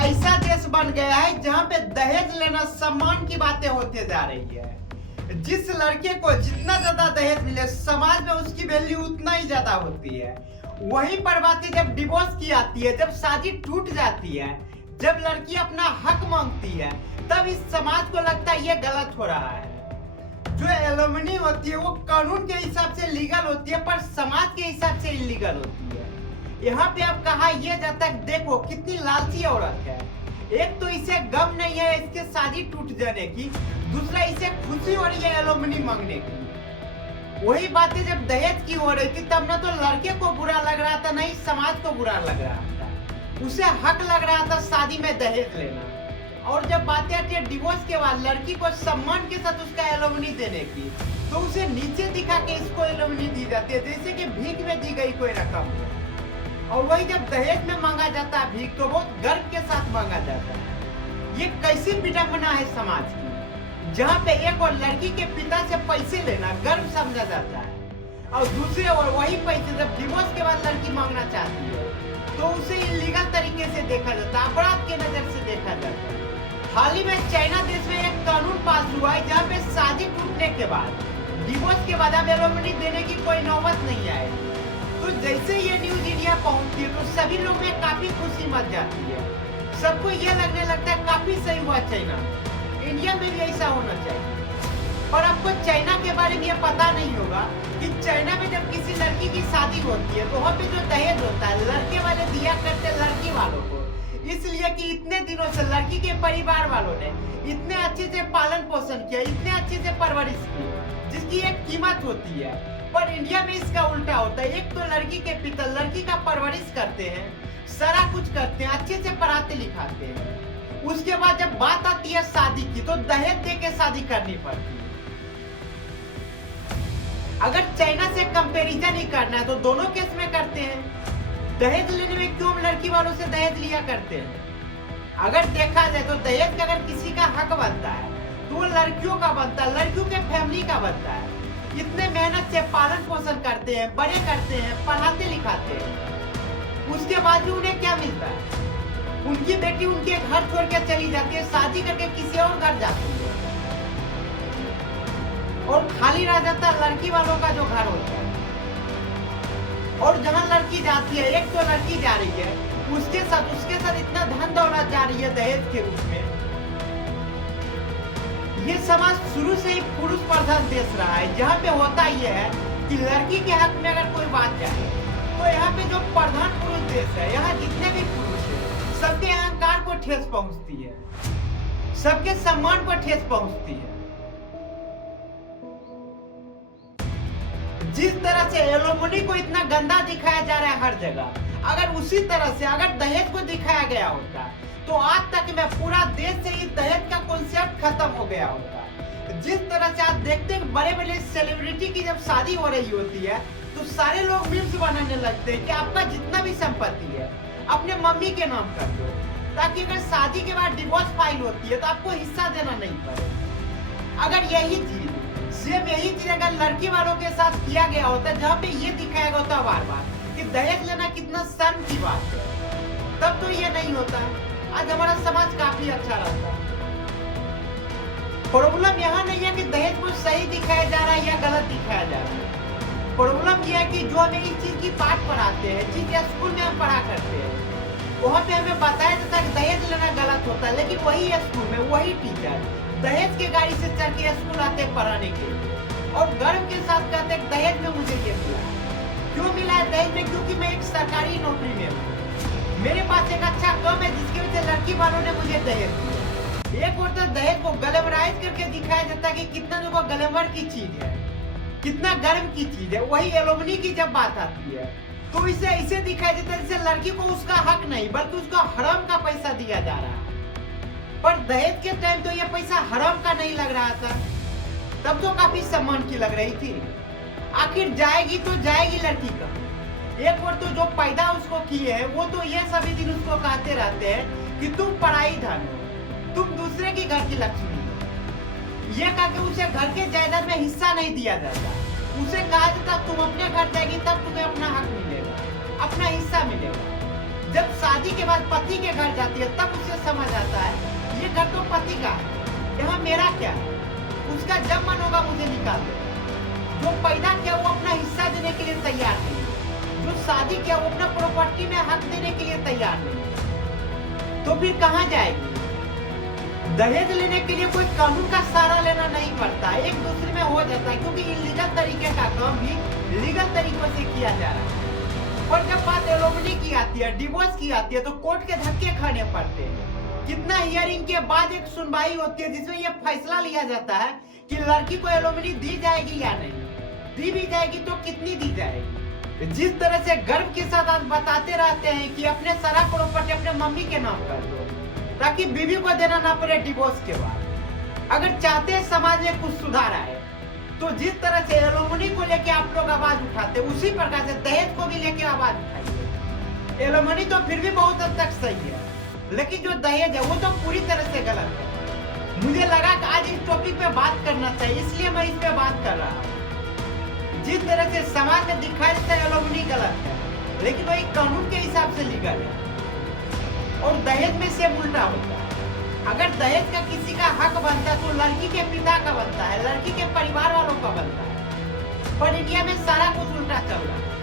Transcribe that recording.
ऐसा देश बन गया है जहां पे दहेज लेना सम्मान की बातें होते जा रही है। जिस लड़के को जितना ज्यादा दहेज मिले समाज में उसकी वैल्यू उतना ही ज्यादा होती है। वहीं पर बातें जब डिवोर्स की आती है, जब शादी टूट जाती है, जब लड़की अपना हक मांगती है, तब इस समाज को लगता है ये गलत हो रहा है। जो एलिमनी होती है वो कानून के हिसाब से लीगल होती है, पर समाज के हिसाब से इलीगल होती है। यहाँ पे अब कहा यह जाता है, देखो कितनी लालची औरत है। एक तो इसे गम नहीं है इसके शादी टूट जाने की, दूसरा इसे खुशी हो रही है एलिमनी मांगने की। वही बातें जब दहेज की हो रही थी तब ना तो लड़के को बुरा लग रहा था, नहीं समाज को बुरा लग रहा था। उसे हक लग रहा था शादी में दहेज लेना। और जब बातें आती है डिवोर्स के बाद लड़की को सम्मान के साथ उसका एलिमनी देने की, तो उसे नीचे दिखा के इसको एलिमनी दी जाती है, जैसे कि भीख में दी गई कोई रकम है। और वही जब दहेज में मांगा जाता है भीख, तो बहुत गर्व के साथ मांगा जाता है। ये कैसी विडंबना है समाज की, जहाँ पे एक और लड़की के पिता से पैसे लेना गर्व समझा जाता है, और दूसरे और वही पैसे जब डिवोर्स के बाद लड़की मांगना चाहती है तो उसे इलीगल तरीके से देखा जाता है, अपराध के नजर से देखा जाता है। हाल ही में चाइना देश में एक कानून पास हुआ है जहाँ पे शादी टूटने के बाद डिवोर्स के बाद अब एलिमनी देने की कोई नौबत नहीं आए। तो जैसे ये न्यूज इंडिया पहुंचती है तो सभी लोग में काफी खुशी मच जाती है। सबको ये लगने लगता है काफी सही हुआ चाइना, इंडिया में भी ऐसा होना चाहिए। और आपको चाइना के बारे में ये पता नहीं होगा कि चाइना में जब किसी लड़की की शादी होती है तो वहाँ पे जो दहेज होता है लड़के वाले दिया करते लड़की वालों को, इसलिए कि इतने दिनों से लड़की के परिवार वालों ने इतने अच्छे से पालन पोषण किया, इतने अच्छे से परवरिश की, जिसकी एक कीमत होती है। पर इंडिया में इसका उल्टा होता है। एक तो लड़की के पिता लड़की का परवरिश करते हैं, सारा कुछ करते हैं, अच्छे से पढ़ाते लिखाते हैं। उसके बाद जब बात आती है शादी की तो दहेज दे के शादी करनी पड़ती है। अगर चाइना से कंपैरिजन ही करना है तो दोनों केस में करते हैं। दहेज लेने में क्यों हम लड़की वालों से दहेज लिया करते हैं? अगर देखा जाए तो दहेज का अगर किसी का हक बनता है तो वो लड़कियों का बनता है, लड़कियों के फैमिली का बनता है। इतने मेहनत से पालन पोषण करते हैं, बड़े करते हैं, पढ़ाते लिखाते हैं, उसके बाद भी उन्हें क्या मिलता है? उनकी बेटी उनके घर छोड़ के चली जाती है, शादी करके किसी और घर जाती है, और खाली रह जाता है लड़की वालों का जो घर होता है। और जहां लड़की जाती है, एक तो लड़की जा रही है, उसके साथ इतना धन दौलत जा रही है दहेज के रूप में। ये समाज शुरू से ही पुरुष प्रधान देश रहा है, जहाँ पे होता यह है कि लड़की के हक में अगर कोई बात जाए तो यहाँ पे जो प्रधान पुरुष देश है, यहाँ जितने भी पुरुष है सबके अहंकार को ठेस पहुंचती है, सबके सम्मान को ठेस पहुंचती है। जिस तरह से एलिमनी को इतना गंदा दिखाया जा रहा है हर जगह, अगर उसी तरह से अगर दहेज को दिखाया गया होता तो आज तक में पूरा देश से ही दहेज का कॉन्सेप्ट खत्म हो गया होता। जिस तरह से आप देखते हैं बड़े बड़े सेलिब्रिटी की जब शादी हो रही होती है तो सारे लोग मीम्स बनाने लगते हैं कि आपका जितना भी संपत्ति है अपने मम्मी के नाम कर दो, ताकि अगर शादी के बाद डिवोर्स फाइल होती है तो आपको हिस्सा देना नहीं पड़े। अगर यही चीज अगर लड़की वालों के साथ किया गया होता, जहाँ पे ये दिखाया गया होता बार बार कि दहेज लेना कितना शर्म की बात है, तब तो ये नहीं होता। आज हमारा समाज काफी अच्छा रहता। प्रॉब्लम यहाँ नहीं है कि दहेज को सही दिखाया जा रहा है या गलत दिखाया जा रहा है। प्रॉब्लम यह है कि जो हमें इस चीज की पाठ पढ़ाते हैं, चीज स्कूल में हम पढ़ा करते हैं, वहाँ पे हमें बताया जाता है कि दहेज लेना गलत होता है, लेकिन वही स्कूल में वही टीचर दहेज के गाड़ी से चढ़ के स्कूल आते पढ़ाने के लिए, और गर्व के साथ कहते हैं दहेज में मुझे ये मिला। क्यों मिला है दहेज में? क्योंकि मैं एक सरकारी नौकरी में हूँ, मेरे पास एक अच्छा काम है जिसकी वजह से लड़की वालों ने मुझे दहेज दिया। एक और तो दहेज को ग्लैमराइज करके दिखाया जाता है कि कितना जो ग्लैमर की चीज है, कितना गर्व की चीज है। वही एलिमनी की जब बात आती है तो इसे ऐसे दिखाया जाता है जैसे लड़की को उसका हक नहीं बल्कि उसका हराम का पैसा दिया जा रहा है। पर दहेज के टाइम तो ये पैसा हराम का नहीं लग रहा था, तब तो काफी सम्मान की लग रही थी। आखिर जाएगी तो जाएगी लड़की का। एक बार तो जो पैदा उसको किए हैं वो तो ये सभी दिन उसको कहते रहते हैं कि तुम पराई धन हो, तुम दूसरे की घर की लक्ष्मी हो। ये कह के उसे घर के जायदाद में हिस्सा नहीं दिया जाता। उसे कहा जाता तुम अपने घर जाएगी तब तुम्हें अपना हक मिलेगा, अपना हिस्सा मिलेगा। जब शादी के बाद पति के घर जाती है तब उसे समझ आता है ये घर तो पति का है, यहाँ मेरा क्या है। उसका जब मन होगा मुझे निकाल दे। जो पैदा किया वो अपना हिस्सा देने के लिए तैयार नहीं है, जो शादी किया वो अपना प्रॉपर्टी में हक देने के लिए तैयार नहीं है, तो फिर कहाँ जाएगी। दहेज लेने के लिए कोई कानून का सहारा लेना नहीं पड़ता, एक दूसरे में हो जाता है, क्योंकि इलीगल तरीके का काम भी लीगल तरीकों से किया जा रहा है। और जब बात एलिमनी की आती है, डिवोर्स की आती है, तो कोर्ट के धक्के खाने पड़ते हैं। कितना हियरिंग के बाद एक सुनवाई होती है जिसमें यह फैसला लिया जाता है कि लड़की को एलिमनी दी जाएगी या नहीं, दी भी जाएगी तो कितनी दी जाएगी। जिस तरह से गर्व के साथ आज बताते रहते हैं कि अपने सारा प्रॉपर्टी अपने मम्मी के नाम कर दो ताकि बीवी को देना ना पड़े डिवोर्स के बाद। अगर चाहते हैं समाज में कुछ सुधार आए तो जिस तरह से एलिमनी को लेके आप लोग आवाज उठाते उसी प्रकार से दहेज को भी लेके आवाज उठाइए। एलिमनी तो फिर भी बहुत हद तक सही है, लेकिन जो दहेज है वो तो पूरी तरह से गलत है। मुझे लगा कि आज इस टॉपिक पे बात करना चाहिए, इसलिए मैं इस पे बात कर रहा हूँ। जिस तरह से समाज में दिखाई देता है एलिमनी गलत है, लेकिन वही कानून के हिसाब से लीगल है। और दहेज में से उल्टा होता है। अगर दहेज का किसी का हक बनता है तो लड़की के पिता का बनता है, लड़की के परिवार वालों का बनता है। पर इंडिया में सारा कुछ उल्टा चल रहा है।